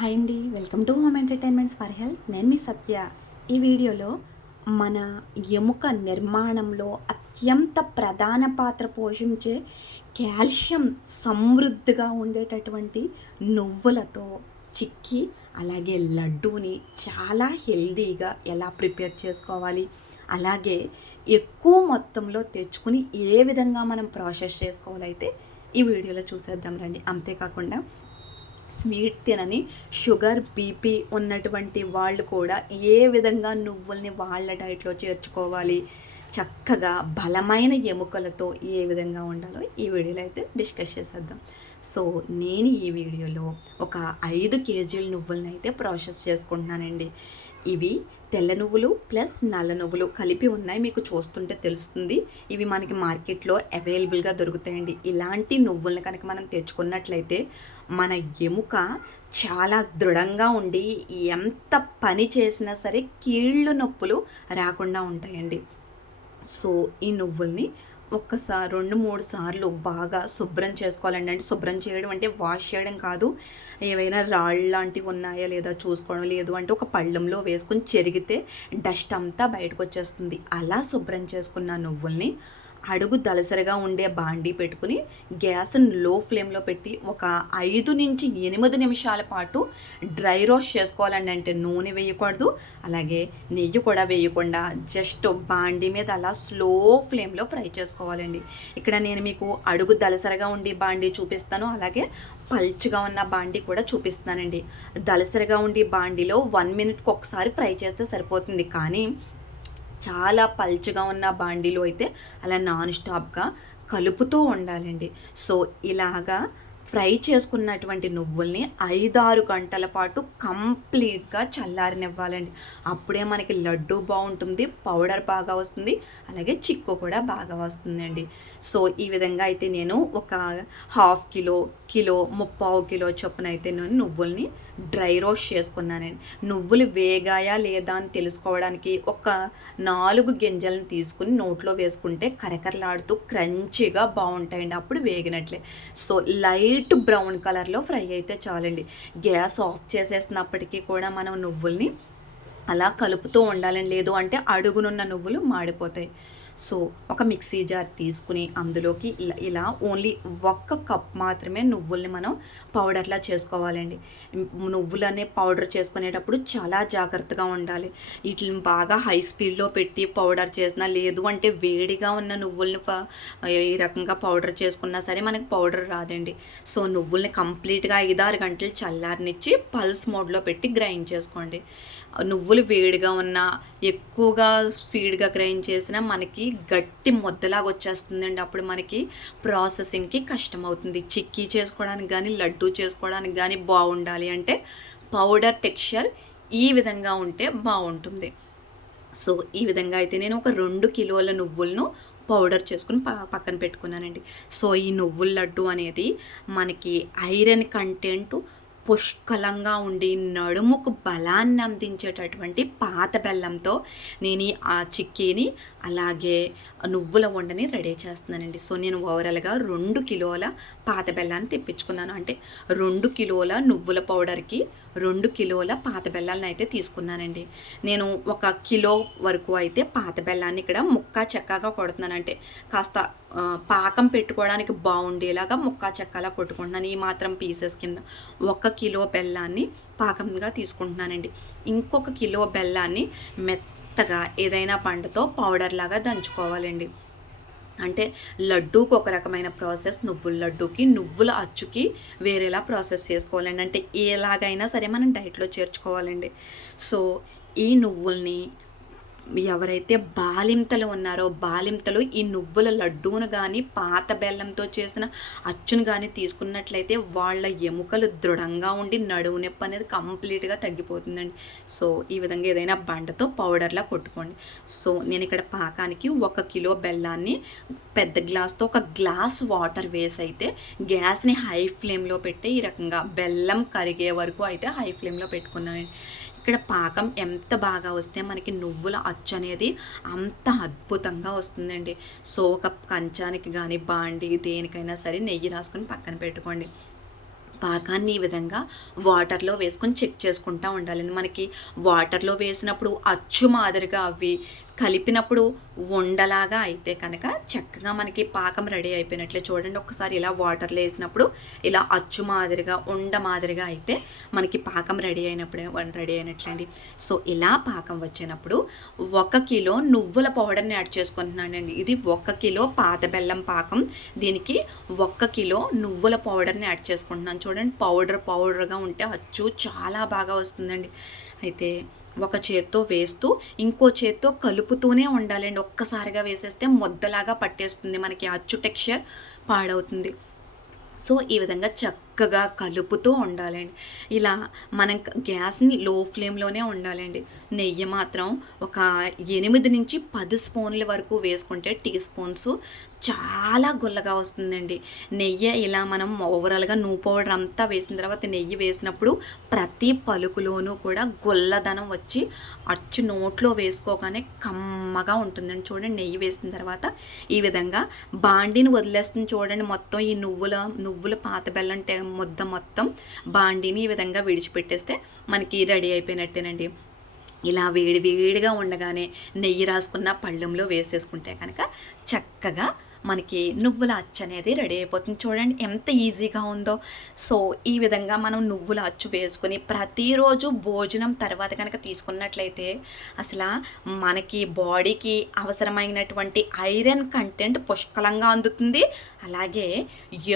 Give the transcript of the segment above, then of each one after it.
Hi అండి, welcome to home entertainments for health. నేను మీ సత్య. ఈ వీడియోలో మన ఎముక నిర్మాణంలో అత్యంత ప్రధాన పాత్ర పోషించే కాల్షియం సమృద్ధిగా ఉండేటటువంటి నువ్వులతో చిక్కీ అలాగే లడ్డూని చాలా హెల్దీగా ఎలా ప్రిపేర్ చేసుకోవాలి, అలాగే ఎక్కువ మొత్తంలో తెచ్చుకుని ఏ విధంగా మనం ప్రాసెస్ చేసుకోవాలైతే ఈ వీడియోలో చూసేద్దాం రండి. అంతేకాకుండా స్వీట్ తినని షుగర్ బీపీ ఉన్నటువంటి వాళ్ళు కూడా ఏ విధంగా నువ్వుల్ని వాళ్ళ డైట్లో చేర్చుకోవాలి, చక్కగా బలమైన ఎముకలతో ఏ విధంగా ఉండాలో ఈ వీడియోలో అయితే డిస్కస్ చేసేద్దాం. సో నేను ఈ వీడియోలో ఒక 5 కేజీల నువ్వులని అయితే ప్రాసెస్ చేసుకుంటున్నానండి. ఇవి తెల్ల నువ్వులు ప్లస్ నల్ల నువ్వులు కలిపి ఉన్నాయి, మీకు చూస్తుంటే తెలుస్తుంది. ఇవి మనకి మార్కెట్లో అవైలబుల్గా దొరుకుతాయండి. ఇలాంటి నువ్వులను కనుక మనం తెచ్చుకున్నట్లయితే మన ఎముక చాలా దృఢంగా ఉండి ఎంత పని చేసినా సరే కీళ్ళు నొప్పులు రాకుండా ఉంటాయండి. సో ఈ నువ్వుల్ని ఒక్కసారి 2-3 సార్లు బాగా శుభ్రం చేసుకోవాలండి. అంటే శుభ్రం చేయడం అంటే వాష్ చేయడం కాదు, ఏవైనా రాళ్ళు లాంటివి ఉన్నాయా లేదా చూసుకోవడం, లేదు అంటే ఒక పళ్ళెంలో వేసుకుని చెరిగితే డస్ట్ అంతా బయటకు వచ్చేస్తుంది. అలా శుభ్రం చేసుకున్న నువ్వుల్ని అడుగు దలసరిగా ఉండే బాండీ పెట్టుకుని గ్యాస్ని లో ఫ్లేమ్లో పెట్టి ఒక 5-8 నిమిషాల పాటు డ్రై రోస్ట్ చేసుకోవాలండి. అంటే నూనె వేయకూడదు, అలాగే నెయ్యి కూడా వేయకుండా జస్ట్ బాండీ మీద అలా స్లో ఫ్లేమ్లో ఫ్రై చేసుకోవాలండి. ఇక్కడ నేను మీకు అడుగు దలసరిగా ఉండే బాండీ చూపిస్తాను, అలాగే పల్చగా ఉన్న బాండీ కూడా చూపిస్తానండి. దలసరిగా ఉండే బాండీలో 1 మినిట్కి ఒకసారి ఫ్రై చేస్తే సరిపోతుంది. కానీ చాలా పల్చగా ఉన్న బాండీలో అయితే అలా నాన్ స్టాప్గా కలుపుతూ ఉండాలండి. సో ఇలాగా ఫ్రై చేసుకున్నటువంటి నువ్వుల్ని 5-6 గంటల పాటు కంప్లీట్గా చల్లారనివ్వాలండి. అప్పుడే మనకి లడ్డు బాగుంటుంది, పౌడర్ బాగా వస్తుంది, అలాగే చిక్కు కూడా బాగా వస్తుందండి. సో ఈ విధంగా అయితే నేను ఒక 1/2 కిలో, కిలో, 3/4 కిలో చొప్పున అయితే నేను నువ్వుల్ని డ్రై రోస్ట్ చేసుకున్నానండి. నువ్వులు వేగాయా లేదా అని తెలుసుకోవడానికి ఒక 4 గింజలను తీసుకుని నోట్లో వేసుకుంటే కరకరలాడుతూ క్రంచీగా బాగుంటాయండి, అప్పుడు వేగినట్లే. సో లైట్ బ్రౌన్ కలర్లో ఫ్రై అయితే చాలండి. గ్యాస్ ఆఫ్ చేసేసినప్పటికీ కూడా మనం నువ్వుల్ని అలా కలుపుతూ ఉండాలండి, లేదు అంటే అడుగునున్న నువ్వులు మాడిపోతాయి. సో ఒక మిక్సీ జార్ తీసుకుని అందులోకి ఇలా ఓన్లీ 1 కప్ మాత్రమే నువ్వుల్ని మనం పౌడర్లా చేసుకోవాలండి. నువ్వులనే పౌడర్ చేసుకునేటప్పుడు చాలా జాగ్రత్తగా ఉండాలి. వీటిని బాగా హై స్పీడ్లో పెట్టి పౌడర్ చేసినా, లేదు అంటే వేడిగా ఉన్న నువ్వుల్ని ఈ రకంగా పౌడర్ చేసుకున్నా సరే మనకి పౌడర్ రాదండి. సో నువ్వుల్ని కంప్లీట్గా 5-6 గంటలు చల్లారనిచ్చి పల్స్ మోడ్లో పెట్టి గ్రైండ్ చేసుకోండి. నువ్వులు వేడిగా ఉన్నా, ఎక్కువగా స్పీడ్గా గ్రైండ్ చేసినా మనకి గట్టి ముద్దలాగా వచ్చేస్తుందండి. అప్పుడు మనకి ప్రాసెసింగ్కి కష్టం అవుతుంది. చిక్కీ చేసుకోవడానికి కానీ లడ్డూ చేసుకోవడానికి కానీ బాగుండాలి అంటే పౌడర్ టెక్స్చర్ ఈ విధంగా ఉంటే బాగుంటుంది. సో ఈ విధంగా అయితే నేను ఒక 2 కిలోల నువ్వులను పౌడర్ చేసుకుని పక్కన పెట్టుకున్నానండి. సో ఈ నువ్వుల లడ్డు అనేది మనకి ఐరన్ కంటెంట్ పుష్కలంగా ఉండి నడుముకు బలాన్ని అందించేటటువంటి పాత బెల్లంతో నేను ఆ చిక్కీని అలాగే నువ్వుల ఉండని రెడీ చేస్తున్నానండి. సో నేను ఓవరాల్గా 2 కిలోల పాత బెల్లాన్ని తెప్పించుకున్నాను. అంటే 2 కిలోల నువ్వుల పౌడర్కి 2 కిలోల పాత బెల్లాన్ని అయితే తీసుకున్నానండి. నేను 1 కిలో వరకు అయితే పాత బెల్లాన్ని ఇక్కడ ముక్కా చెక్కగా కొడుతున్నాను. అంటే కాస్త పాకం పెట్టుకోవడానికి బాగుండేలాగా ముక్కా చెక్కలా కొట్టుకుంటున్నాను. ఈ మాత్రం పీసెస్ కింద 1 కిలో బెల్లాన్ని పాకంగా తీసుకుంటున్నానండి. ఇంకొక కిలో బెల్లాన్ని మెత్తగా ఏదైనా పండుతో పౌడర్ లాగా దంచుకోవాలండి. అంటే లడ్డూకి ఒక రకమైన ప్రాసెస్, నువ్వుల లడ్డూకి, నువ్వుల అచ్చుకి వేరేలా ప్రాసెస్ చేసుకోవాలండి. అంటే ఎలాగైనా సరే మనం డైట్లో చేర్చుకోవాలండి. సో ఈ నువ్వుల్ని ఎవరైతే బాలింతలు ఉన్నారో బాలింతలు ఈ నువ్వుల లడ్డూను కానీ పాత బెల్లంతో చేసిన అచ్చును కానీ తీసుకున్నట్లయితే వాళ్ళ ఎముకలు దృఢంగా ఉండి నడుము నొప్పి అనేది కంప్లీట్గా తగ్గిపోతుందండి. సో ఈ విధంగా ఏదైనా బండతో పౌడర్లా కొట్టుకోండి. సో నేను ఇక్కడ పాకానికి 1 కిలో బెల్లాన్ని పెద్ద గ్లాస్తో 1 గ్లాస్ వాటర్ వేసి అయితే గ్యాస్ని హై ఫ్లేమ్లో పెట్టి ఈ రకంగా బెల్లం కరిగే వరకు అయితే హై ఫ్లేమ్లో పెట్టుకున్నానండి. ఇక్కడ పాకం ఎంత బాగా వస్తే మనకి నువ్వుల అచ్చు అనేది అంత అద్భుతంగా వస్తుందండి. సో ఒక కంచానికి కానీ బాండి దేనికైనా సరే నెయ్యి రాసుకొని పక్కన పెట్టుకోండి. పాకాన్ని ఈ విధంగా వాటర్లో వేసుకొని చెక్ చేసుకుంటూ ఉండాలండి. మనకి వాటర్లో వేసినప్పుడు అచ్చు మాదిరిగా అవి కలిపినప్పుడు ఉండలాగా అయితే కనుక చక్కగా మనకి పాకం రెడీ అయిపోయినట్లే. చూడండి ఒక్కసారి ఇలా వాటర్లో వేసినప్పుడు ఇలా అచ్చు మాదిరిగా ఉండ మాదిరిగా అయితే మనకి పాకం రెడీ అయినట్లండి. సో ఇలా పాకం వచ్చినప్పుడు 1 కిలో నువ్వుల పౌడర్ని యాడ్ చేసుకుంటున్నానండి. ఇది 1 కిలో పాత బెల్లం పాకం, దీనికి 1 కిలో నువ్వుల పౌడర్ని యాడ్ చేసుకుంటున్నాను. చూడండి పౌడర్గా ఉంటే అచ్చు చాలా బాగా వస్తుందండి. అయితే ఒక చేత్తో వేస్తూ ఇంకో చేత్తో కలుపుతూనే ఉండాలండి. ఒక్కసారిగా వేసేస్తే ముద్దలాగా పట్టేస్తుంది, మనకి అచ్చు టెక్స్చర్ పాడవుతుంది. సో ఈ విధంగా చక్కగా కలుపుతూ ఉండాలండి. ఇలా మనం గ్యాస్ని లో ఫ్లేమ్లోనే ఉండాలండి. నెయ్యి మాత్రం ఒక 8 నుంచి 10 స్పూన్ల వరకు వేసుకుంటే టీ స్పూన్స్ చాలా గుల్లగా వస్తుందండి. నెయ్యి ఇలా మనం ఓవరాల్గా నువ్వు పౌడర్ అంతా వేసిన తర్వాత నెయ్యి వేసినప్పుడు ప్రతి పలుకులోనూ కూడా గుల్లదనం వచ్చి అచ్చు నోట్లో వేసుకోగానే కమ్మగా ఉంటుందండి. చూడండి నెయ్యి వేసిన తర్వాత ఈ విధంగా బాండీని వదిలేస్తుంది. చూడండి మొత్తం ఈ నువ్వుల పాత బెల్లం ముద్ద మొత్తం బాండీని ఈ విధంగా విడిచిపెట్టేస్తే మనకి రెడీ అయిపోయినట్టేనండి. ఇలా వేడిగా ఉండగానే నెయ్యి రాసుకున్న పళ్ళెంలో వేసేసుకుంటే కనుక చక్కగా మనకి నువ్వుల అచ్చు అనేది రెడీ అయిపోతుంది. చూడండి ఎంత ఈజీగా ఉందో. సో ఈ విధంగా మనం నువ్వుల అచ్చు వేసుకొని ప్రతిరోజు భోజనం తర్వాత కనుక తీసుకున్నట్లయితే అసలు మనకి బాడీకి అవసరమైనటువంటి ఐరన్ కంటెంట్ పుష్కలంగా అందుతుంది. అలాగే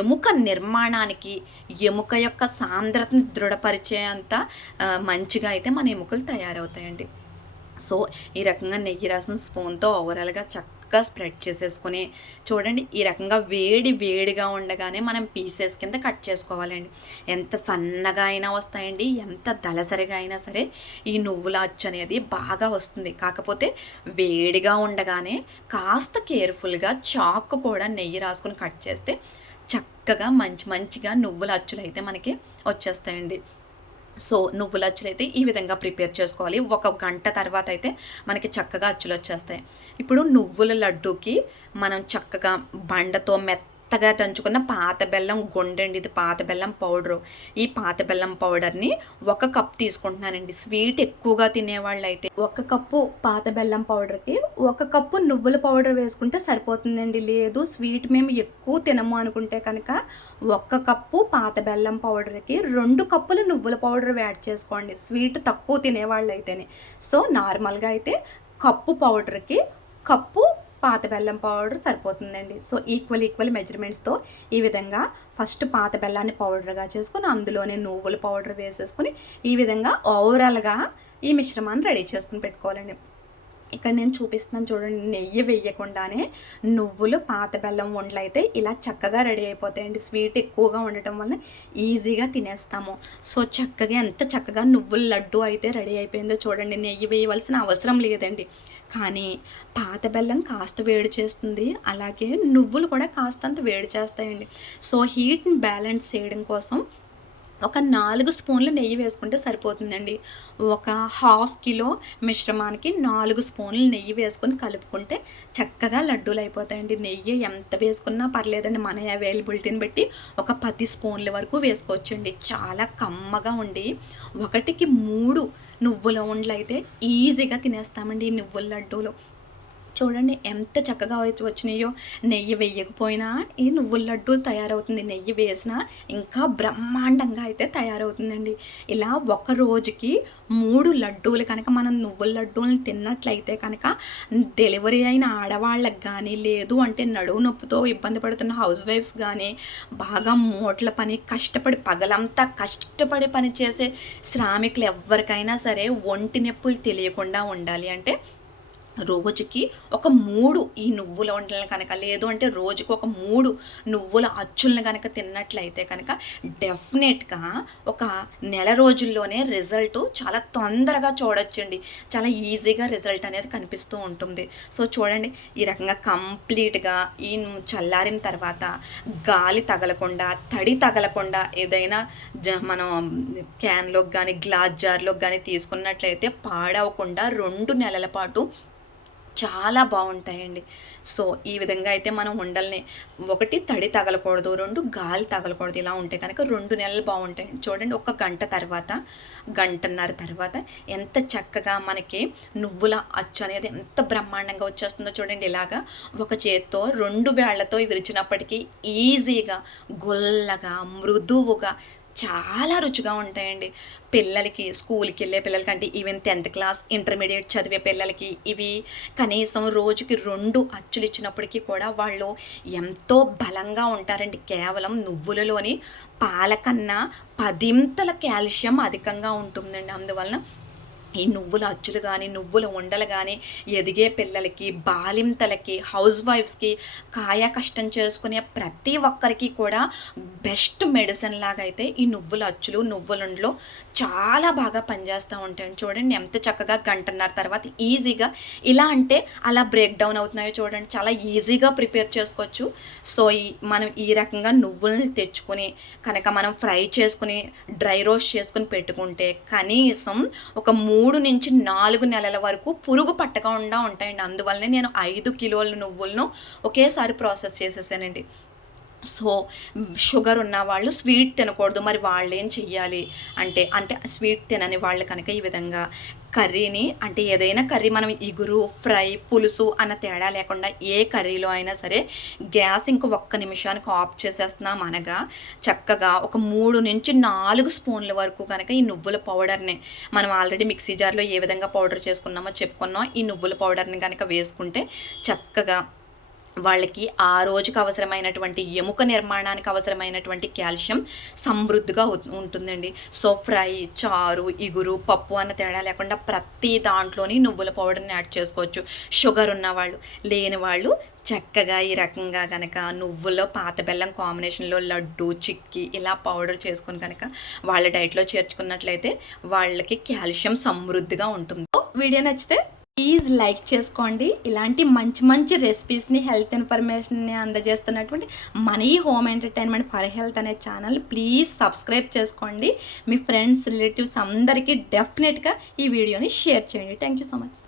ఎముక నిర్మాణానికి, ఎముక యొక్క సాంద్రతను దృఢపరిచేంత మంచిగా అయితే మన ఎముకలు తయారవుతాయండి. సో ఈ రకంగా నెయ్యి రాసిన స్పూన్తో ఓవరాల్గా చక్కగా స్ప్రెడ్ చేసేసుకొని చూడండి ఈ రకంగా వేడిగా ఉండగానే మనం పీసెస్ కింద కట్ చేసుకోవాలండి. ఎంత సన్నగా అయినా వస్తాయండి, ఎంత దలసరిగా అయినా సరే ఈ నువ్వుల అచ్చు అనేది బాగా వస్తుంది. కాకపోతే వేడిగా ఉండగానే కాస్త కేర్ఫుల్గా చాకు కూడా నెయ్యి రాసుకొని కట్ చేస్తే చక్కగా మంచిగా నువ్వుల అచ్చులు అయితే మనకి వచ్చేస్తాయండి. సో నువ్వుల అచ్చులు అయితే ఈ విధంగా ప్రిపేర్ చేసుకోవాలి. 1 గంట తర్వాత అయితే మనకి చక్కగా అచ్చులు వచ్చేస్తాయి. ఇప్పుడు నువ్వుల లడ్డూకి మనం చక్కగా బండతో మెత్తగా దంచుకున్న పాత బెల్లం గుండండి, ఇది పాత బెల్లం పౌడరు. ఈ పాత బెల్లం పౌడర్ని 1 కప్ తీసుకుంటున్నానండి. స్వీట్ ఎక్కువగా తినేవాళ్ళు అయితే 1 కప్పు పాత బెల్లం పౌడర్కి 1 కప్పు నువ్వుల పౌడర్ వేసుకుంటే సరిపోతుందండి. లేదు స్వీట్ మేము ఎక్కువ తినము అనుకుంటే కనుక 1 కప్పు పాత బెల్లం పౌడర్కి 2 కప్పులు నువ్వుల పౌడర్ యాడ్ చేసుకోండి, స్వీట్ తక్కువ తినేవాళ్ళు అయితేనే. సో నార్మల్గా అయితే కప్పు పౌడర్కి కప్పు పాత బెల్లం పౌడర్ సరిపోతుందండి. సో ఈక్వల్ మెజర్మెంట్స్తో ఈ విధంగా ఫస్ట్ పాత బెల్లాన్ని పౌడర్గా చేసుకొని అందులోనే నువ్వుల పౌడర్ వేసేసుకొని ఈ విధంగా ఓవరాల్గా ఈ మిశ్రమాన్ని రెడీ చేసుకుని పెట్టుకోవాలండి. ఇక్కడ నేను చూపిస్తున్నాను చూడండి, నెయ్యి వేయకుండానే నువ్వులు పాత బెల్లం వంటలు అయితే ఇలా చక్కగా రెడీ అయిపోతాయండి. స్వీట్ ఎక్కువగా ఉండటం వల్ల ఈజీగా తినేస్తాము. సో చక్కగా ఎంత చక్కగా నువ్వుల లడ్డు అయితే రెడీ అయిపోయిందో చూడండి. నెయ్యి వేయవలసిన అవసరం లేదండి. కానీ పాత బెల్లం కాస్త వేడి చేస్తుంది, అలాగే నువ్వులు కూడా కాస్తంత వేడి చేస్తాయండి. సో హీట్ని బ్యాలెన్స్ చేయడం కోసం ఒక 4 స్పూన్లు నెయ్యి వేసుకుంటే సరిపోతుందండి. ఒక 1/2 కిలో మిశ్రమానికి 4 స్పూన్లు నెయ్యి వేసుకొని కలుపుకుంటే చక్కగా లడ్డూలు అయిపోతాయండి. నెయ్యి ఎంత వేసుకున్నా పర్లేదండి, మన అవైలబిలిటీని బట్టి ఒక 10 స్పూన్ల వరకు వేసుకోవచ్చండి. చాలా కమ్మగా ఉండి 1కి 3 నువ్వుల ఉండలు అయితే ఈజీగా తినేస్తామండి ఈ నువ్వుల లడ్డూలు. చూడండి ఎంత చక్కగా వచ్చినాయో. నెయ్యి వేయకపోయినా ఈ నువ్వుల లడ్డు తయారవుతుంది, నెయ్యి వేసినా ఇంకా బ్రహ్మాండంగా అయితే తయారవుతుందండి. ఇలా ఒక రోజుకి 3 లడ్డూలు కనుక మనం నువ్వుల లడ్డూలను తిన్నట్లయితే కనుక డెలివరీ అయిన ఆడవాళ్ళకి కానీ, లేదు అంటే నడువు నొప్పితో ఇబ్బంది పడుతున్న హౌస్ వైఫ్స్ కానీ, బాగా మూటల పని కష్టపడి పగలంతా కష్టపడి పని చేసే శ్రామికులు ఎవరికైనా సరే ఒంటి నొప్పులు తెలియకుండా ఉండాలి అంటే రోజుకి ఒక 3 ఈ నువ్వుల వంటలను కనుక, లేదు అంటే రోజుకి ఒక 3 నువ్వుల అచ్చులను కనుక తిన్నట్లయితే కనుక డెఫినెట్గా ఒక నెల రోజుల్లోనే రిజల్ట్ చాలా తొందరగా చూడొచ్చండి. చాలా ఈజీగా రిజల్ట్ అనేది కనిపిస్తూ ఉంటుంది. సో చూడండి ఈ రకంగా కంప్లీట్గా ఈ చల్లారిన తర్వాత గాలి తగలకుండా, తడి తగలకుండా ఏదైనా మనం క్యాన్లోకి కానీ గ్లాస్ జార్లోకి కానీ తీసుకున్నట్లయితే పాడవకుండా 2 నెలల పాటు చాలా బాగుంటాయండి. సో, ఈ విధంగా అయితే మనం ఉండల్ని ఒకటి తడి తగలకూడదు, 2 గాలి తగలకూడదు. ఇలా ఉంటే కనుక 2 నెలలు బాగుంటాయండి. చూడండి, ఒక గంట తర్వాత, గంటన్నర తర్వాత ఎంత చక్కగా మనకి నువ్వుల అచ్చు అనేది ఎంత బ్రహ్మాండంగా వచ్చేస్తుందో చూడండి. ఇలాగా ఒక చేత్తో 2 వేళ్లతో విరిచినప్పటికీ ఈజీగా, గుల్లగా, మృదువుగా చాలా రుచిగా ఉంటాయండి. పిల్లలకి, స్కూల్‌కి వెళ్ళే పిల్లలకంటే ఈవెన్ 10th క్లాస్, ఇంటర్మీడియేట్ చదివే పిల్లలకి ఇవి కనీసం రోజుకి 2 అచ్చులు ఇచ్చినప్పటికీ కూడా వాళ్ళు ఎంతో బలంగా ఉంటారండి. కేవలం నువ్వులలోని పాల కన్నా 10 కాల్షియం అధికంగా ఉంటుందండి. అందువలన ఈ నువ్వుల అచ్చులు కానీ, నువ్వుల ఉండలు కానీ ఎదిగే పిల్లలకి, బాలింతలకి, హౌస్ వైఫ్స్‌కి, కాయ కష్టం చేసుకునే ప్రతి ఒక్కరికి కూడా బెస్ట్ మెడిసిన్ లాగా అయితే ఈ నువ్వుల అచ్చులు, నువ్వులుండలు చాలా బాగా పనిచేస్తూ ఉంటాయండి. చూడండి ఎంత చక్కగా గంటన్నర తర్వాత ఈజీగా, ఇలా అంటే అలా బ్రేక్ డౌన్ అవుతున్నాయో చూడండి. చాలా ఈజీగా ప్రిపేర్ చేసుకోవచ్చు. సో, మనం ఈ రకంగా నువ్వుల్ని తెచ్చుకొని కనుక మనం ఫ్రై చేసుకుని, డ్రై రోస్ట్ చేసుకుని పెట్టుకుంటే కనీసం ఒక 3-4 నెలల వరకు పురుగు పట్టకుండా ఉంటాయండి. అందువల్లనే నేను 5 కిలోల నువ్వులను ఒకేసారి ప్రాసెస్ చేసేసానండి. సో, షుగర్ ఉన్న వాళ్ళు స్వీట్ తినకూడదు. మరి వాళ్ళేం చెయ్యాలి అంటే, స్వీట్ తినని వాళ్ళు కనుక ఈ విధంగా కర్రీని, అంటే ఏదైనా కర్రీ మనం ఇగురు, ఫ్రై, పులుసు అన్న తేడా లేకుండా ఏ కర్రీలో అయినా సరే గ్యాస్ ఇంక 1 నిమిషానికి ఆఫ్ చేసేస్తున్నాం అనగా చక్కగా ఒక 3-4 స్పూన్ల వరకు కనుక ఈ నువ్వుల పౌడర్ని, మనం ఆల్రెడీ మిక్సీ జార్లో ఏ విధంగా పౌడర్ చేసుకున్నామో చెప్పుకున్నాం, ఈ నువ్వుల పౌడర్ని కనుక వేసుకుంటే చక్కగా వాళ్ళకి ఆ రోజుకి అవసరమైనటువంటి ఎముక నిర్మాణానికి అవసరమైనటువంటి కాల్షియం సమృద్ధిగా ఉంటుందండి. సో, ఫ్రై, చారు, ఇగురు, పప్పు అన్న తేడా లేకుండా ప్రతి దాంట్లోని నువ్వుల పౌడర్ని యాడ్ చేసుకోవచ్చు. షుగర్ ఉన్నవాళ్ళు, లేని వాళ్ళు చక్కగా ఈ రకంగా కనుక నువ్వుల్లో పాత బెల్లం కాంబినేషన్లో లడ్డు, చిక్కీ ఇలా పౌడర్ చేసుకొని కనుక వాళ్ళ డైట్లో చేర్చుకున్నట్లయితే వాళ్ళకి కాల్షియం సమృద్ధిగా ఉంటుంది. వీడియో నచ్చితే ప్లీజ్ లైక్ చేసుకోండి. ఇలాంటి మంచి మంచి రెసిపీస్ని, హెల్త్ ఇన్ఫర్మేషన్ని అందజేస్తున్నటువంటి మన ఈ హోమ్ ఎంటర్టైన్మెంట్ ఫర్ హెల్త్ అనే ఛానల్ ప్లీజ్ సబ్స్క్రైబ్ చేసుకోండి. మీ ఫ్రెండ్స్, రిలేటివ్స్ అందరికీ డెఫినెట్గా ఈ వీడియోని షేర్ చేయండి. Thank you so much.